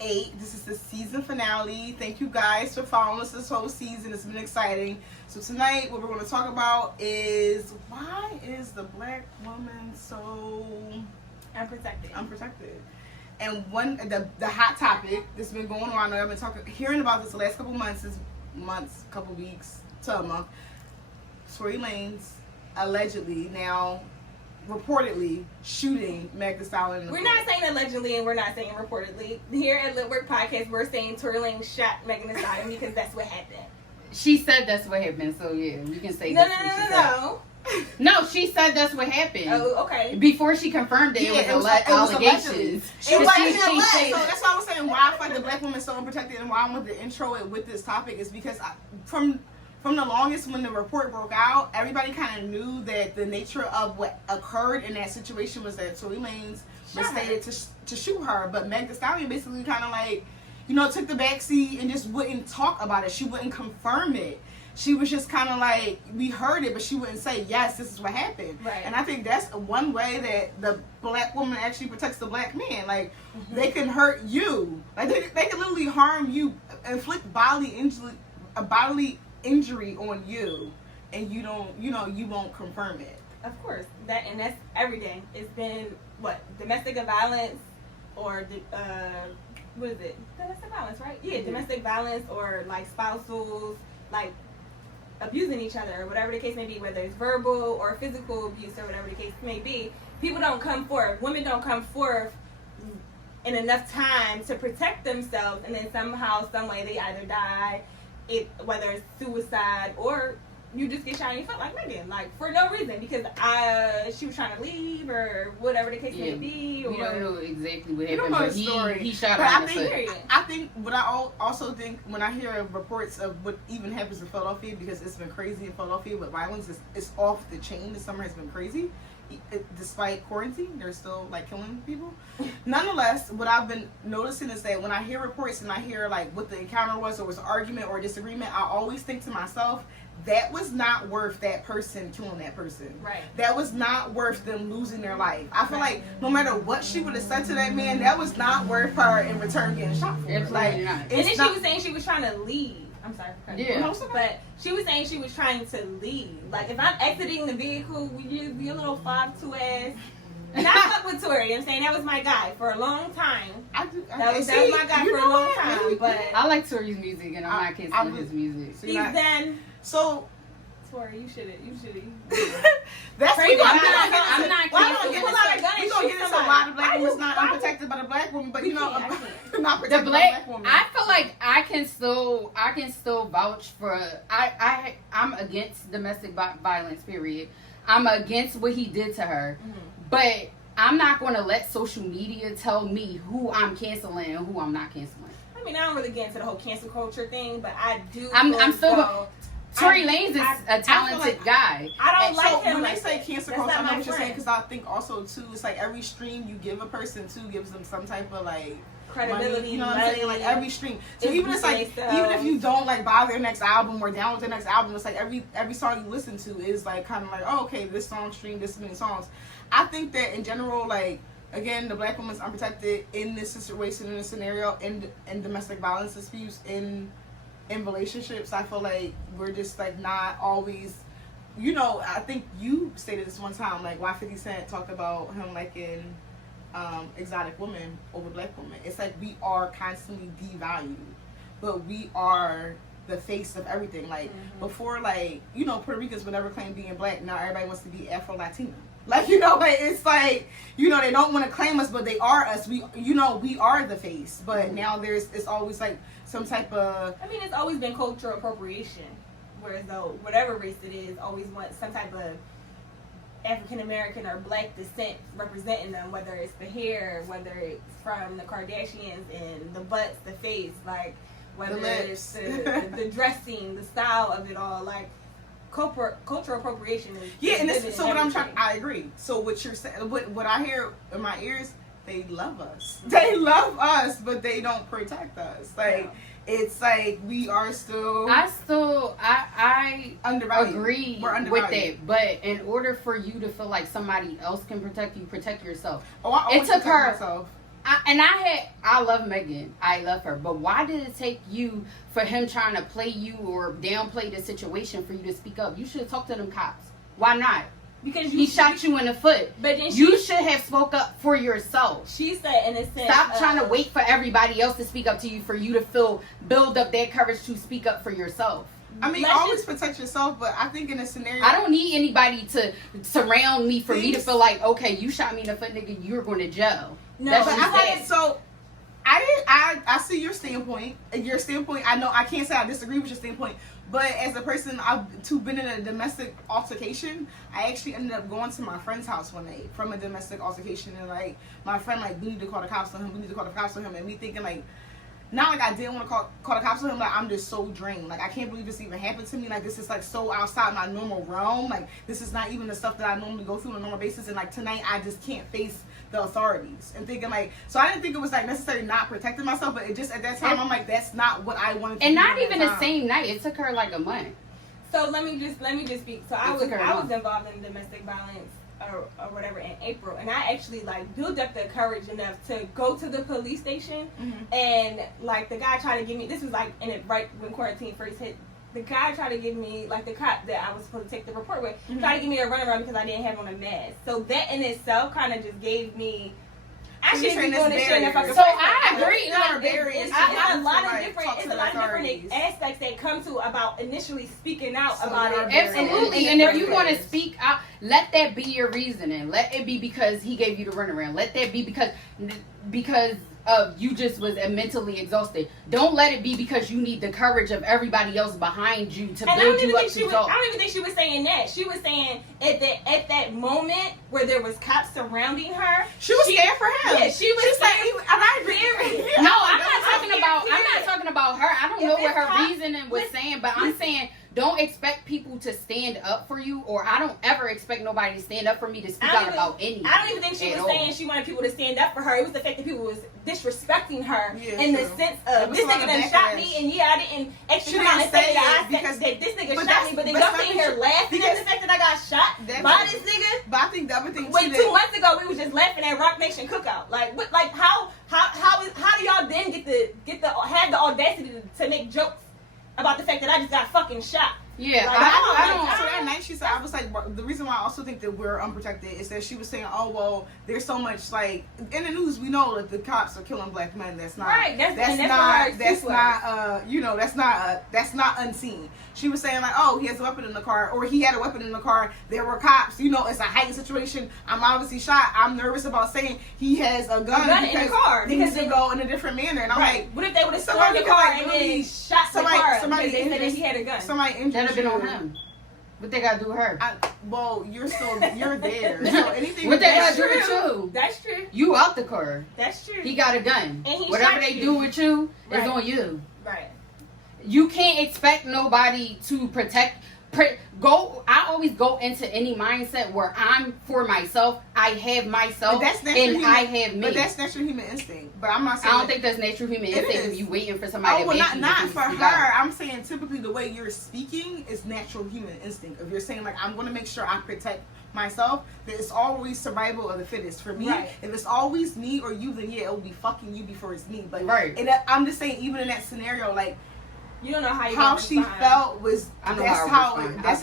8. This is the season finale. Thank you guys for following us this whole season. It's been exciting. So tonight, what we're going to talk about is why is the black woman so unprotected? And the hot topic that's been going on, I've been hearing about this the last couple couple weeks to a month. Tory Lanez allegedly now reportedly shooting Meg Thee Stallion. We're not saying allegedly and we're not saying reportedly. Here at Lit Work Podcast, we're saying Tory Lanez shot Megan Thee Stallion because that's what happened. She said that's what happened, so yeah, we can say No. No, she said that's what happened. Oh, okay. Before she confirmed it, it was allegations. It was allegedly. So that's why I was saying why I find the black woman so unprotected and why I want to intro it with this topic is because from the longest when the report broke out, everybody kind of knew that the nature of what occurred in that situation was that Tory Lanez was stated to shoot her, but Meg Thee Stallion basically kind of like, took the backseat and just wouldn't talk about it. She wouldn't confirm it. She was just kind of like, we heard it, but she wouldn't say, yes, this is what happened. Right. And I think that's one way that the black woman actually protects the black man. Like, they can hurt you. Like, they can literally harm you, inflict bodily injury on you, and you won't confirm it. Of course. That's every day. It's been, domestic violence or, what is it? Domestic violence, right? Yeah, domestic violence or, spousals, abusing each other, or whatever the case may be, whether it's verbal or physical abuse or whatever the case may be. People don't come forth. Women don't come forth in enough time to protect themselves, and then somehow, some way, they either die, whether it's suicide or you just get shot in your foot like Megan, for no reason, because she was trying to leave or whatever the case may be. We don't know exactly what happened. We don't know the story. He shot her in the foot. I think what I also think when I hear reports of what even happens in Philadelphia, because it's been crazy in Philadelphia with violence, it's off the chain. The summer has been crazy. Despite quarantine, they're still killing people. Nonetheless, what I've been noticing is that when I hear reports and I hear what the encounter was, or was an argument or a disagreement, I always think to myself, that was not worth that person killing that person. Right. That was not worth them losing their life. I feel like no matter what she would have said to that man, that was not worth her in return getting shot for. Absolutely not. And then she was saying she was trying to leave. I'm sorry. Yeah. But she was saying she was trying to leave. If I'm exiting the vehicle, you be a little 5'2" ass. And I fuck with Tory. You know what I'm saying? That was my guy for a long time. That was my guy for a long time. But I like Tory's music, and I'm not canceling his music. He's done. So, Tory, you should. That's crazy. I'm not canceling. We're gonna get into a lot of black women not unprotected by the black woman, but not protected by the black woman. I feel like I can still vouch for. I'm against domestic violence. Period. I'm against what he did to her, but I'm not going to let social media tell me who I'm canceling and who I'm not canceling. I mean, I don't really get into the whole cancel culture thing, but I do. I'm still. Tory Lanez is a talented guy. I don't like him. When they say cancel culture, I know what you're saying, because I think also too, it's every stream you give a person too gives them some type of credibility. Money, you know what I'm saying? Every stream. So even even if you don't buy their next album or download their next album, it's every song you listen to is oh, okay, this song streamed this many songs. I think that in general, again, the black woman's unprotected in this situation, in this scenario, in domestic violence disputes, in relationships. I feel like we're just not always, I think you stated this one time, why 50 Cent talked about him liking exotic women over black women. It's we are constantly devalued, but we are the face of everything. Before, Puerto Ricans would never claim being black. Now everybody wants to be Afro-Latina. It's they don't want to claim us, but they are us. We are the face. But now it's always some type of. I mean, it's always been cultural appropriation, whereas though whatever race it is, always want some type of African American or black descent representing them, whether it's the hair, whether it's from the Kardashians and the butts, the face, whether it's the dressing, the style of it all, cultural appropriation is and this, so what I'm trying, I agree. So what you're saying, what I hear in my ears, they love us. They love us, but they don't protect us. It's we are still. I undervalued. agree with that, but in order for you to feel like somebody else can protect you, protect yourself. Oh, I always protect myself. I love Megan. I love her. But why did it take you for him trying to play you or downplay the situation for you to speak up? You should have talked to them cops. Why not? Because he shot you in the foot. But then you should have spoke up for yourself. She said, in a sense, stop trying to wait for everybody else to speak up to you for you to build up that courage to speak up for yourself. I mean, always protect yourself, but I think in a scenario, I don't need anybody to surround me for me to feel like, okay, you shot me in the foot, nigga, you're going to jail. No, but I see your standpoint. I know I can't say I disagree with your standpoint, but as a person who's been in a domestic altercation, I actually ended up going to my friend's house one day from a domestic altercation, and like my friend like, we need to call the cops on him. We need to call the cops on him, and me thinking like, not like I didn't want to call the cops on him, like I'm just so drained. Like I can't believe this even happened to me. Like this is like so outside my normal realm. Like this is not even the stuff that I normally go through on a normal basis. And like tonight I just can't face the authorities. And thinking like, so I didn't think it was like necessarily not protecting myself, but it just at that time I'm like, that's not what I wanted to do. And not even the same night. It took her like a month. So let me just speak. So I was involved in domestic violence or whatever in April, and I actually like built up the courage enough to go to the police station, and like the guy tried to give me, this was like right when quarantine first hit, the guy tried to give me, like the cop that I was supposed to take the report with, tried to give me a runaround because I didn't have on a mask. So that in itself kind of just gave me, I shouldn't be doing this shit in a fucking So I agree. It's a lot of different aspects that come to about initially speaking out about it. Absolutely. And if you want to speak out, let that be your reasoning. Let it be because he gave you the runaround. Let that be because of you just was mentally exhausted. Don't let it be because you need the courage of everybody else behind you to build you up to talk. I don't even think she was saying that. She was saying at that moment where there was cops surrounding her, she was scared for him. Yeah, she was saying, and I agree. No, I'm not talking about her. I don't know what her reasoning was saying, but I'm saying don't expect people to stand up for you, or I don't ever expect nobody to stand up for me to speak out about anything. I don't even think she was saying she wanted people to stand up for her. It was the fact that people was disrespecting her in the sense of, this nigga done shot me, and I didn't actually come out and say that this nigga shot me, but then y'all sitting here laughing at the fact that I got shot by this nigga. But I think the other thing, wait, 2 months ago we was just laughing at Rock Nation Cookout. Like, what? Like how do y'all then have the audacity to make jokes about the fact that I just got fucking shot? Yeah, like, I don't. So that night she said, I was like, the reason why I also think that we're unprotected is that she was saying, oh well, there's so much like in the news we know that the cops are killing black men. That's not right. That's not unseen. She was saying like, oh, he has a weapon in the car, or he had a weapon in the car. There were cops. You know, it's a heightened situation. I'm obviously shot. I'm nervous about saying he has a gun in the car. He needs to go in a different manner. And I'm like, what if they would have stormed the car and then shot the car? Somebody they said that he had a gun. Somebody injured. Been on him. What they gotta do with her? Well, you're there. So anything. What they gotta do with you? That's true. You out the car. That's true. He got a gun. And he whatever they do with you is on you. Right. You can't expect nobody to protect. I always go into any mindset where I'm for myself. I have myself, and I have me. But that's natural human instinct. But I'm not saying. I don't think that's natural human instinct if you waiting for somebody. Oh, well, not for her. I'm saying typically the way you're speaking is natural human instinct. If you're saying like, I'm going to make sure I protect myself, that it's always survival of the fittest. For me, if it's always me or you, then yeah, it will be fucking you before it's me. But and I'm just saying, even in that scenario, like. You don't know how she felt was. That's how it. I'm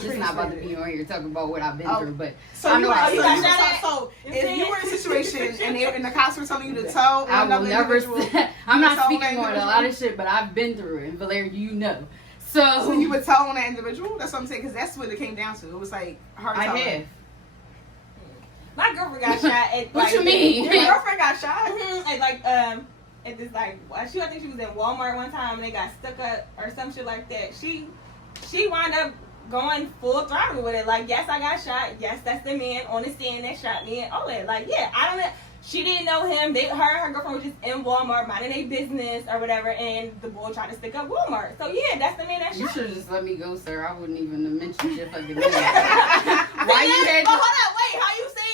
just not about to be on here talking about what I've been through, but so I know. So if you were in a situation and the cops were telling you to tell, I will never. I'm not speaking on a lot of shit, but I've been through it, and Valeria, you know. So you would tell on that individual. That's what I'm saying, because that's what it came down to. It was like her telling. I have. My girlfriend got shot at. What you mean? Your girlfriend got shot? At like at this like I think she was in Walmart one time and they got stuck up or some shit like that. She wound up going full throttle with it. Like, yes, I got shot. Yes, that's the man on the stand that shot me and all that. Like, yeah, I don't know. She didn't know him. Her girlfriend was just in Walmart minding their business or whatever, and the boy tried to stick up Walmart. So yeah, that's the man that shot. You should have just let me go, sir. I wouldn't even have mentioned your fucking name. Why you had? But hold on, wait. How you saying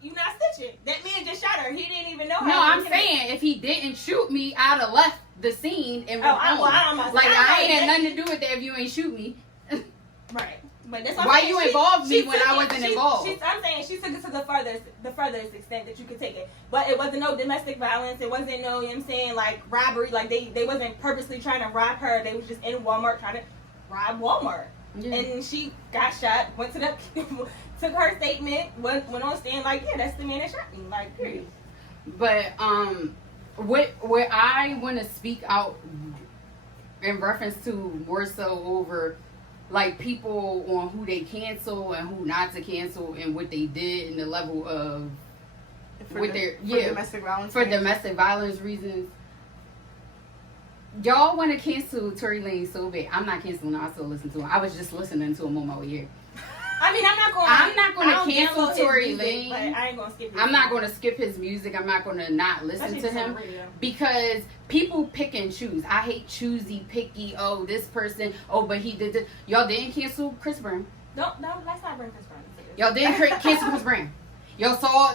you not stitching? That man just shot her. He didn't even know her. No, I'm saying if he didn't shoot me, I'd have left the scene and went home. I ain't had nothing to do with that if you ain't shoot me. Right. But that's why you involved me when I wasn't involved? I'm saying she took it to the furthest extent that you could take it. But it wasn't no domestic violence. It wasn't no, you know what I'm saying, like robbery. Like they wasn't purposely trying to rob her. They was just in Walmart trying to rob Walmart. Yeah. And she got shot. Went to the took her statement. Went on stand like, yeah, that's the man that shot me. Like, period. But what I want to speak out in reference to more so over like people on who they cancel and who not to cancel and what they did and the level of domestic violence domestic violence reasons. Y'all want to cancel Tory Lanez so bad. I'm not canceling him. I still listen to him. I was just listening to him on my way here. I mean, I'm not going to cancel Tory Lanez. I ain't going to skip his I'm not going to skip his music. I'm not going to not listen to him because people pick and choose. I hate choosy, picky. Oh, this person. Oh, but he did this. Y'all didn't cancel Chris Brown. No, let's not bring Chris Brown into this. Y'all didn't cancel Chris Brown. Y'all saw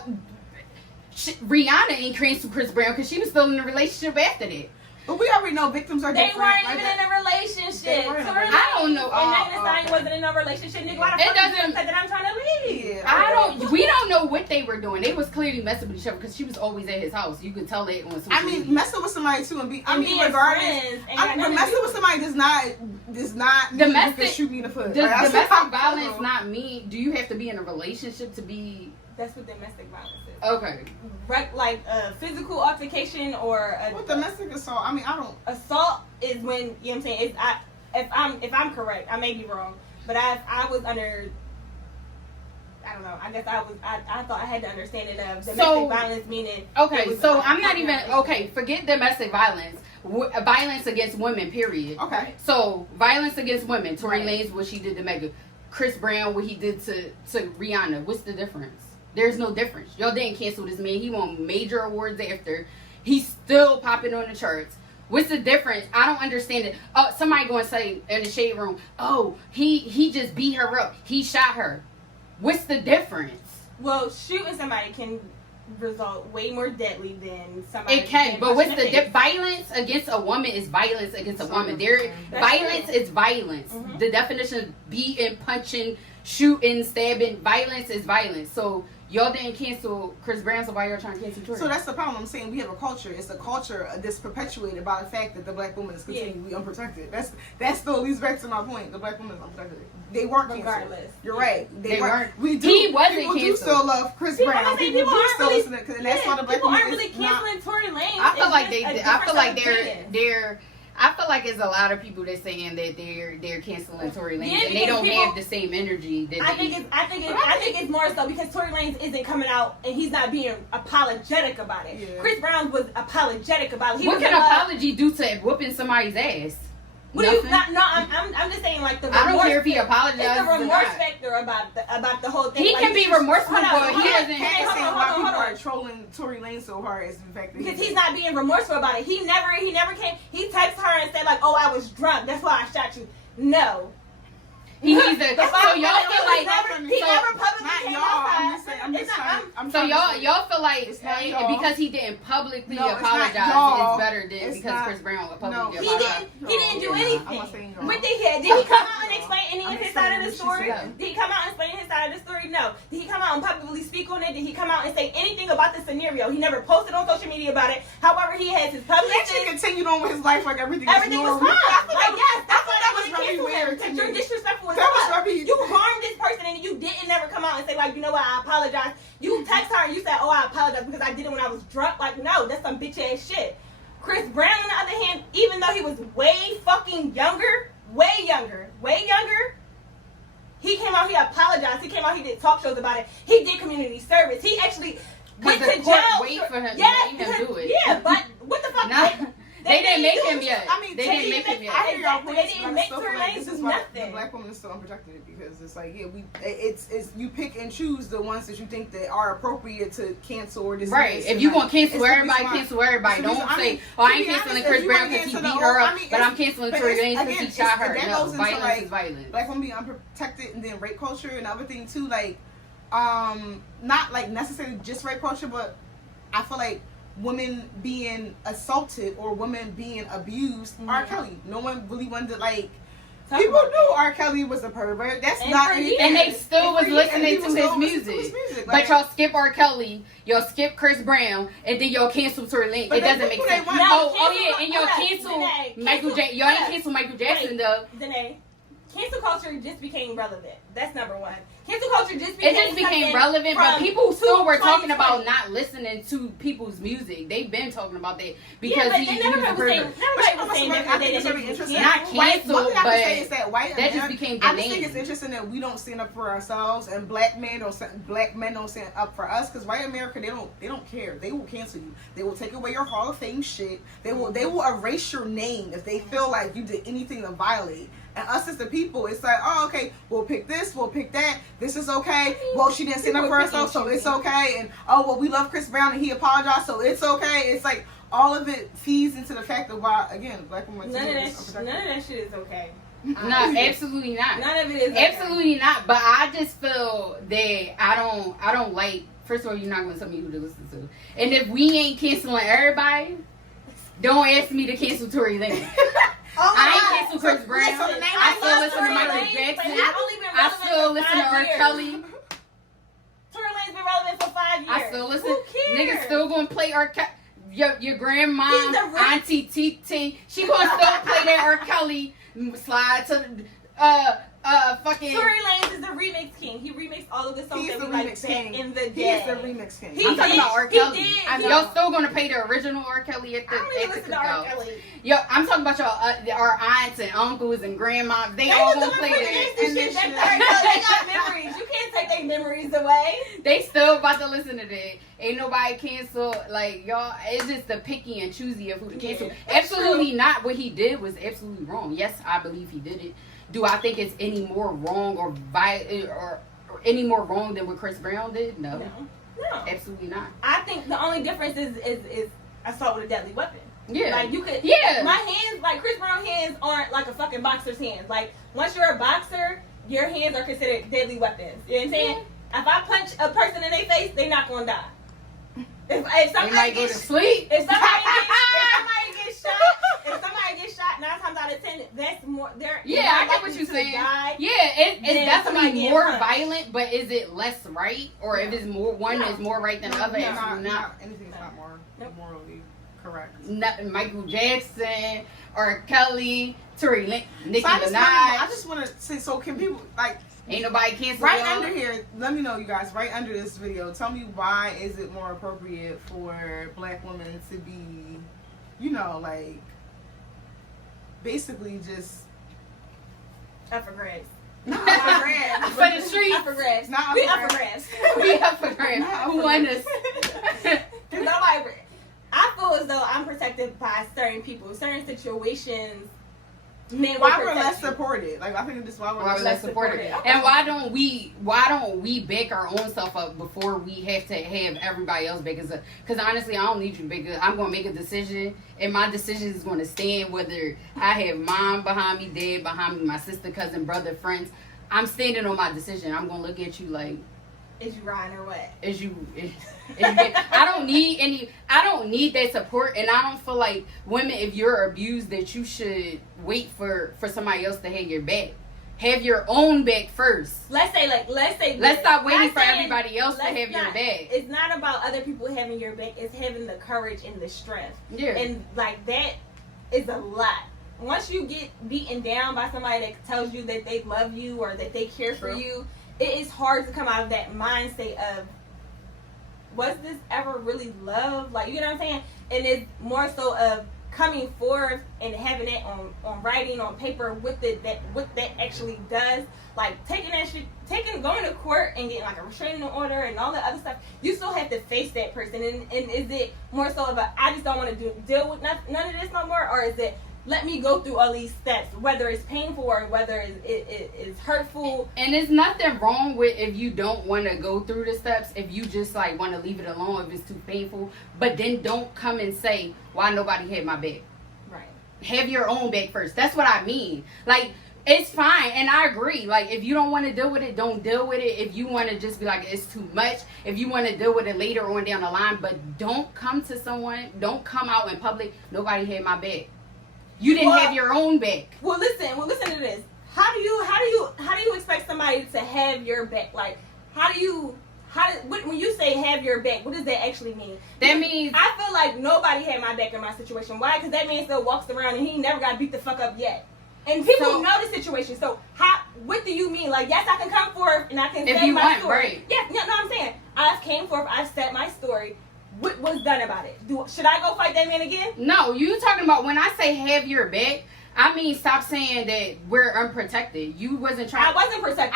Rihanna ain't canceled Chris Brown because she was still in a relationship after that. But we already know victims are different. They weren't even in a relationship. I don't know. Lanez wasn't in a relationship, nigga. Why the fuck you said that I'm trying to leave? Yeah, we don't know what they were doing. They was clearly messing with each other because she was always at his house. You could tell that on social media. Messing with somebody too regardless. Messing with somebody does not domestic. You can shoot me in the foot. Domestic violence not mean. Do you have to be in a relationship to be? That's what domestic violence is. Okay. Like a physical altercation or domestic assault. I mean, I don't. Assault is when, you know what I'm saying. If I'm correct, I may be wrong, but I was under. I don't know. I guess I thought I had the understanding of domestic violence meaning. Okay, so I'm not even okay. Forget domestic violence. Violence against women. Period. Okay. So violence against women. Tory Lanez, what she did to Megan. Chris Brown, what he did to Rihanna. What's the difference? There's no difference. Y'all didn't cancel this man. He won major awards after. He's still popping on the charts. What's the difference? I don't understand it. Oh, somebody going to say in the shade room, oh, he just beat her up. He shot her. What's the difference? Well, shooting somebody can result way more deadly than somebody. It can, but what's the violence against a woman is violence against a woman. Violence is violence. Mm-hmm. The definition of beating, punching, shooting, stabbing, violence is violence. So y'all didn't cancel Chris Brown, so why y'all trying to cancel Tory? So that's the problem. I'm saying we have a culture. It's a culture that's perpetuated by the fact that the black woman is continually unprotected. That still leads back to my point. The black woman is unprotected. They weren't regardless. Canceled. You're right. They weren't. He wasn't people canceled. Do still love Chris Brown. People do still listen to, and that's why the black woman aren't really canceling Tory Lanez. I feel like they're. I feel like there's a lot of people that saying that they're canceling Tory Lanez and they don't have the same energy that I think it's more so because Tory Lanez isn't coming out and he's not being apologetic about it. Yeah. Chris Brown was apologetic about it. What can apology do to whooping somebody's ass? I'm just saying like the remorse. I don't care if he apologizes. It's the remorse factor about the whole thing. He can be remorseful, but he doesn't. Why people are trolling Tory Lanez so hard is the fact that because he's not being remorseful about it. He never came. He texted her and said like, "Oh, I was drunk. That's why I shot you." No. He needs to. So y'all feel like he never publicly came outside. Y'all feel like because he didn't publicly apologize, it's better than because Chris Brown publicly apologized. He didn't do anything. What did he come out and explain any of his side of the story? Did he come out and explain his side of the story? No. Did he come out and publicly speak on it? Did he come out and say anything about the scenario? He never posted on social media about it. However, he has his public. He actually continued on with his life like everything was fine. Like yes, that's why that was very weird. Because you're disrespectful. You harmed this person and you didn't never come out and say like, you know what, I apologize. You text her and you said, oh, I apologize because I did it when I was drunk. Like, no, that's some bitch ass shit. Chris Brown, on the other hand, even though he was way fucking younger, way younger, he came out, he apologized. He came out, he did talk shows about it. He did community service. He actually went to jail. Wait for him to do it. Yeah, but what the fuck? They didn't make him yet. I mean, they didn't make him yet. I hear y'all points, they didn't make Tory Lanez do nothing. The black woman is still unprotected because it's like, it's you pick and choose the ones that you think that are appropriate to cancel or dismiss. Right. If you want to cancel everybody, cancel everybody. Don't say, oh, I ain't canceling Chris Brown because he beat her up, but I'm canceling Tory Lanez because he shot her. No, violence is violence. Black women being unprotected and then rape culture and other thing too, like, not like necessarily just rape culture, but I feel like women being assaulted or women being abused. R. Kelly, no one really wanted to like People knew R. Kelly was a pervert. That's And not for anything. And they still was listening to his still music. listen to his music. But y'all skip R. Kelly, y'all skip Chris Brown, and then y'all cancel Tory Lanez. But It doesn't make sense. want. And y'all cancel Michael Jackson. Y'all ain't cancel Michael Jackson though. Danae, cancel culture just became relevant. That's number one. Cancel culture just became It just became relevant, but people still were talking about not listening to people's music. They've been talking about that because he was a pervert. Not canceled, but is that white that just became the I just name. think it's interesting that we don't stand up for ourselves, and black men don't stand up for us. Because white America, they don't care. They will cancel you. They will take away your Hall of Fame shit. They will erase your name if they feel like you did anything to violate. And us as the people, it's like, oh, okay, we'll pick this, we'll pick that. This is okay. Well, she didn't stand up for herself, so it's okay. And oh, well, we love Chris Brown and he apologized, so it's okay. It's like all of it feeds into the fact of why, again, black women. None of that shit is okay. No, absolutely not. None of it is okay. Absolutely not. But I just feel that I don't like. First of all, you're not going to tell me who to listen to. And if we ain't canceling everybody, don't ask me to cancel Tory Lanez. I ain't cancel Chris Brown. I still listen to Michael Jackson. I still listen to R. Kelly. Tory Lanez been relevant for 5 years. I still listen. Who cares? Niggas still gonna play R. Kelly. Your grandma, Auntie Titi, she gonna still play that R. Kelly. Slide to fucking. Tory Lanez is the remix king. He remixed all of the songs that we like back in the day. He is the remix king. I'm talking about R. Kelly. He did. Y'all still gonna pay the original R. Kelly at the I don't even listen to R. Kelly. Yo, I'm talking about y'all, our aunts and uncles and grandmas. They all gonna play that. And they got memories. You can't take their memories away. They still about to listen to that. Ain't nobody cancel. Like, y'all, it's just the picky and choosy of who to cancel. Absolutely not. What he did was absolutely wrong. Yes, I believe he did it. Do I think it's any more wrong or any more wrong than what Chris Brown did? No. Absolutely not. I think the only difference is assault with a deadly weapon. Yeah. Like, you could. Yeah. My hands, like Chris Brown's hands, aren't like a fucking boxer's hands. Like, once you're a boxer, your hands are considered deadly weapons. You know what I'm saying? If I punch a person in their face, they're not gonna die. If somebody go to sleep. If somebody gets shot, 9 times out of 10, that's more. I get what you're saying. It's definitely more violent, but is it less right, or if it's more one is more right than the other? Absolutely not. Anything's not more morally correct. Michael Jackson, or Kelly, Tory Lanez, Nicki Minaj. I just want to say, so can people like? Ain't nobody cancel right y'all? Under here, let me know, you guys. Right under this video, tell me why is it more appropriate for black women to be, like, basically just up for grabs. Not up for grabs. For the streets. Up for grabs. Not up We for up for grabs. grabs. We up for grabs. Who won this? Nobody. I feel as though I'm protected by certain people, certain situations. Why we're less supported? Like, I think this is why we're less supported. Okay. And why don't we back our own stuff up before we have to have everybody else back us up? Because honestly, I don't need you to back up. I'm gonna make a decision, and my decision is gonna stand whether I have mom behind me, dad behind me, my sister, cousin, brother, friends. I'm standing on my decision. I'm gonna look at you like, is you riding or what? I don't need that support, and I don't feel like women, if you're abused, that you should wait for somebody else to have your back. Have your own back first. Let's stop waiting for everybody else to have your back. It's not about other people having your back. It's having the courage and the strength. Yeah. And like that is a lot. Once you get beaten down by somebody that tells you that they love you or that they care for you, it is hard to come out of that mindset of, was this ever really love? Like, you know what I'm saying? And it's more so of coming forth and having it on writing, on paper, what that actually does. Like, taking that shit, going to court and getting like a restraining order and all that other stuff. You still have to face that person. And is it more so of I just don't want to deal with none of this no more? Or is it, let me go through all these steps, whether it's painful or whether it's hurtful. And there's nothing wrong with if you don't want to go through the steps, if you just like want to leave it alone, if it's too painful. But then don't come and say, why nobody had my back. Right. Have your own back first. That's what I mean. Like, it's fine, and I agree. Like, if you don't want to deal with it, don't deal with it. If you want to just be like, it's too much, if you want to deal with it later on down the line, but don't come to someone, don't come out in public, nobody had my back. You didn't have your own back. Well, listen to this. how do you expect somebody to have your back? Like, when you say have your back, what does that actually mean? That means I feel like nobody had my back in my situation. Why? Because that man still walks around and he never got beat the fuck up yet. And people know the situation. So what do you mean? Like, yes, I can come forth and I can say my story. Right. Yeah, no, I'm saying I've came forth, I've said my story. What was done about it? Should I go fight that man again? No, you talking about when I say have your back, I mean stop saying that we're unprotected. You wasn't trying. I wasn't protected.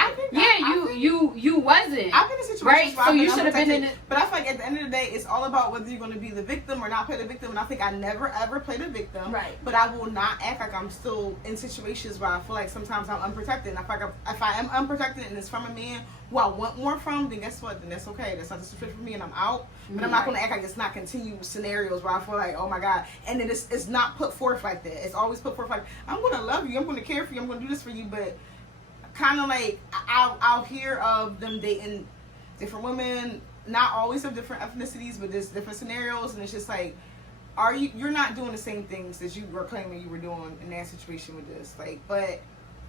You wasn't. I've been in situations right? where So I've you been should have been in it. But I feel like at the end of the day, it's all about whether you're going to be the victim or not play the victim. And I think I never ever play the victim. Right. But I will not act like I'm still in situations where I feel like sometimes I'm unprotected. And I feel like if I am unprotected and it's from a man who I want more from, then guess what? Then that's okay. That's not the situation for me, and I'm out. But I'm not going to act like it's not continued scenarios where I feel like, oh my God. And then it's not put forth like that. It's always put forth like, I'm going to love you. I'm going to care for you. I'm going to do this for you. But kind of like, I'll hear of them dating different women, not always of different ethnicities, but there's different scenarios. And it's just like, you're not doing the same things that you were claiming you were doing in that situation with this. Like, but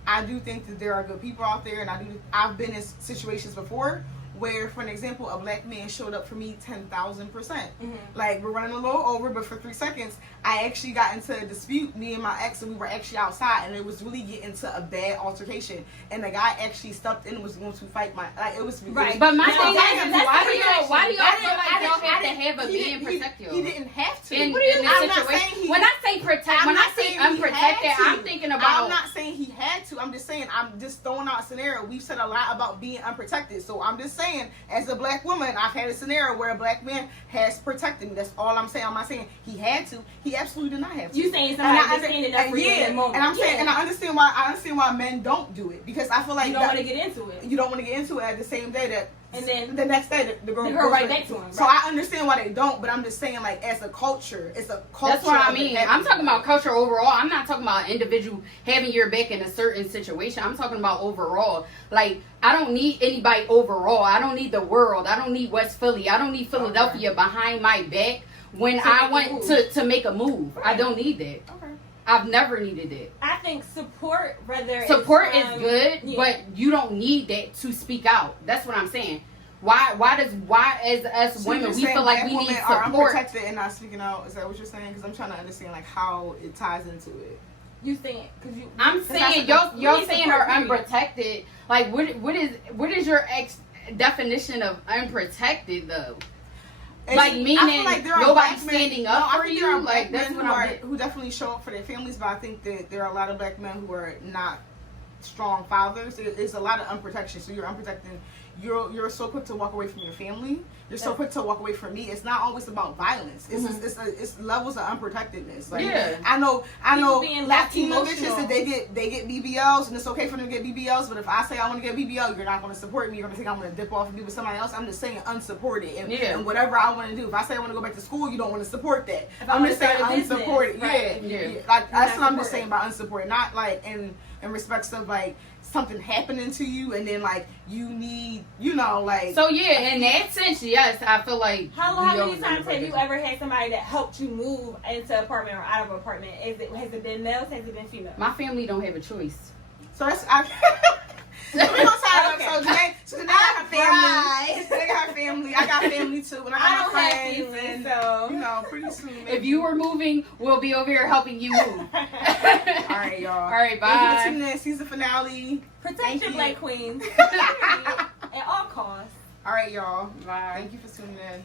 I do think that there are good people out there, and I've been in situations before where, for an example, a black man showed up for me 10,000%. Like, we're running a little over, but for 3 seconds, I actually got into a dispute, me and my ex, and we were actually outside, and it was really getting to a bad altercation. And the guy actually stepped in and was going to fight it was right. But my thing is, why do y'all feel like y'all have to have a man protect you? He didn't have to. In this situation. When I say protect, when I say unprotected, I'm thinking about. I'm not saying he had to. I'm just saying, I'm just throwing out a scenario. We've said a lot about being unprotected, so I'm just saying, as a black woman, I've had a scenario where a black man has protected me. That's all I'm saying. I'm not saying he had to. He absolutely did not have to. You saying somebody just standing up for you in that moment. And I'm saying, and I understand why men don't do it, because I feel like you don't want to get into it. You don't want to get into it at the same day that. And then the next day, the girl right back to him. Right? So I understand why they don't, but I'm just saying, like, as a culture, it's a culture. That's what I mean. I'm talking about culture overall. I'm not talking about individual having your back in a certain situation. I'm talking about overall. Like, I don't need anybody overall. I don't need the world. I don't need West Philly. I don't need Philadelphia behind my back when I want to make a move. Right. I don't need that. Okay. I've never needed it. I think support is good, but you don't need that to speak out. That's what I'm saying. Why as us women we feel like we need support? Are unprotected and not speaking out. Is that what you're saying? Because I'm trying to understand like how it ties into it. You saying? I'm saying you're saying are unprotected. Like what is your definition of unprotected though? Like meaning like nobody's standing up for you. Like that's what who definitely show up for their families, but I think that there are a lot of black men who are not strong fathers. There's a lot of unprotection. So you're unprotected. You're so quick to walk away from your family. You're so quick to walk away from me. It's not always about violence. It's levels of unprotectedness. Like I know Latino bitches that they get BBLs and it's okay for them to get BBLs, but if I say I want to get BBL, you're not going to support me. You're going to think I'm going to dip off and be with somebody else. I'm just saying unsupported and whatever I want to do. If I say I want to go back to school, you don't want to support that. I'm just saying unsupported. Right. Yeah. Like that's what I'm just saying about unsupported. Not like in respects of like something happening to you and then like you need like so in that sense yes I feel like how many times have you ever had somebody that helped you move into an apartment or out of an apartment? Has it been males? Has it been females? My family don't have a choice, so that's so today I got her family. Today I got her family. I got family too, and I got my friends. And so pretty soon. Maybe. If you were moving, we'll be over here helping you move. All right, y'all. All right, bye. Thank you for tuning in. Season finale. Protect your black queens at all costs. All right, y'all. Bye. Thank you for tuning in.